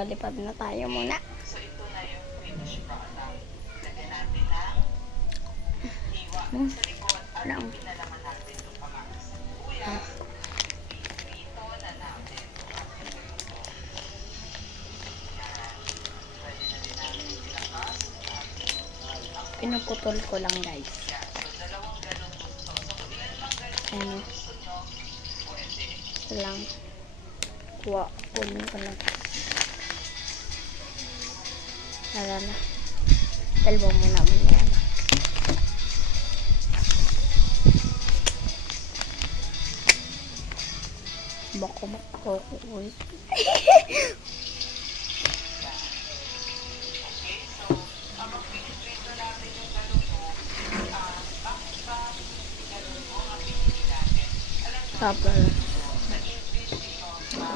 Maglolipad na tayo muna. So, ito na yung finish product. Lagyan natin ng hiwa sa likod at pinalaman natin itong pamakas ng sibuyas. Ito na natin itong ating luto. Yan. Pwede na din natin ilakas ang ating Pinuputol ko lang, guys. yan. So, 2 galong gusto. So, kung ilan lang galong Ano? gusto nyo, pwede. Ito lang. Kunin ko lang. Tara na. Dalawa muna muna yan. Bako makukuwi. Okay, so, habang piniprito natin yung galong mo, bakit ba galong mo ang pinili natin? Alam nyo, Tapos, sa English ito,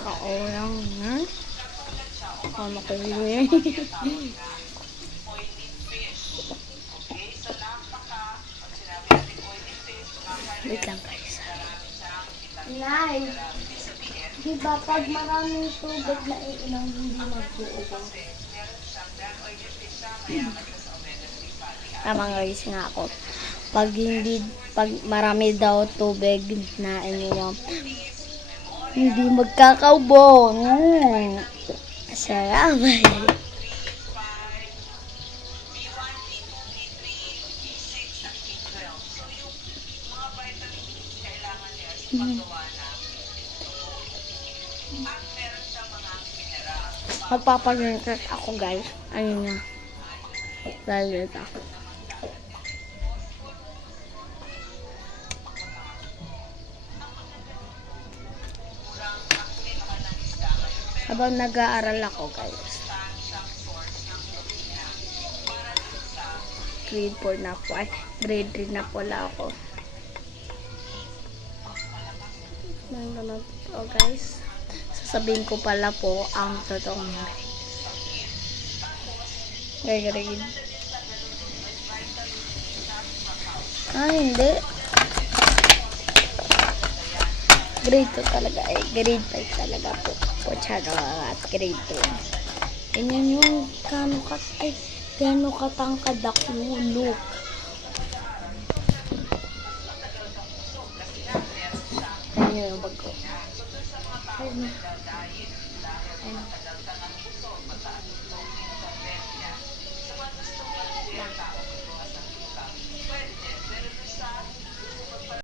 kaulang na. katulad siya o Ano ko yun? tinatawag na oily fish. Okay, so pag sinabi natin oily fish, Wait lang, guys. marami siyang vitamin. Nay, Ibig sabihin, di ba pag maraming tubig na iinom, hindi mag-uubos? kasi meron siyang, dahil oily fish siya, mayaman siya sa omega-3 fatty acids. Tama guys nga ako. Pag marami daw tubig na ininom, hindi magkakaubo. Sarap. B5, B1, B2, B3, B6, at B12. So, yung mga vitamins kailangan niya sa paggawa ng at meron siyang mga mineral. Magpapag-drink ako guys. Ayun na. Dahil ito. Habang nag-aaral ako guys. Siyang source ng protina para dun sa Grade 4 na po. Ay, grade 3 na pala ako. Nandun po guys. Sasabihin ko pala po ang totoong grade. Hindi. Grade 2 talaga. Grade 5 talaga po. Charot. Grade 2. Ganyan yung gano'ng katangkad ako. Look. Ganyan yung bag ko. Ayun. Ayun.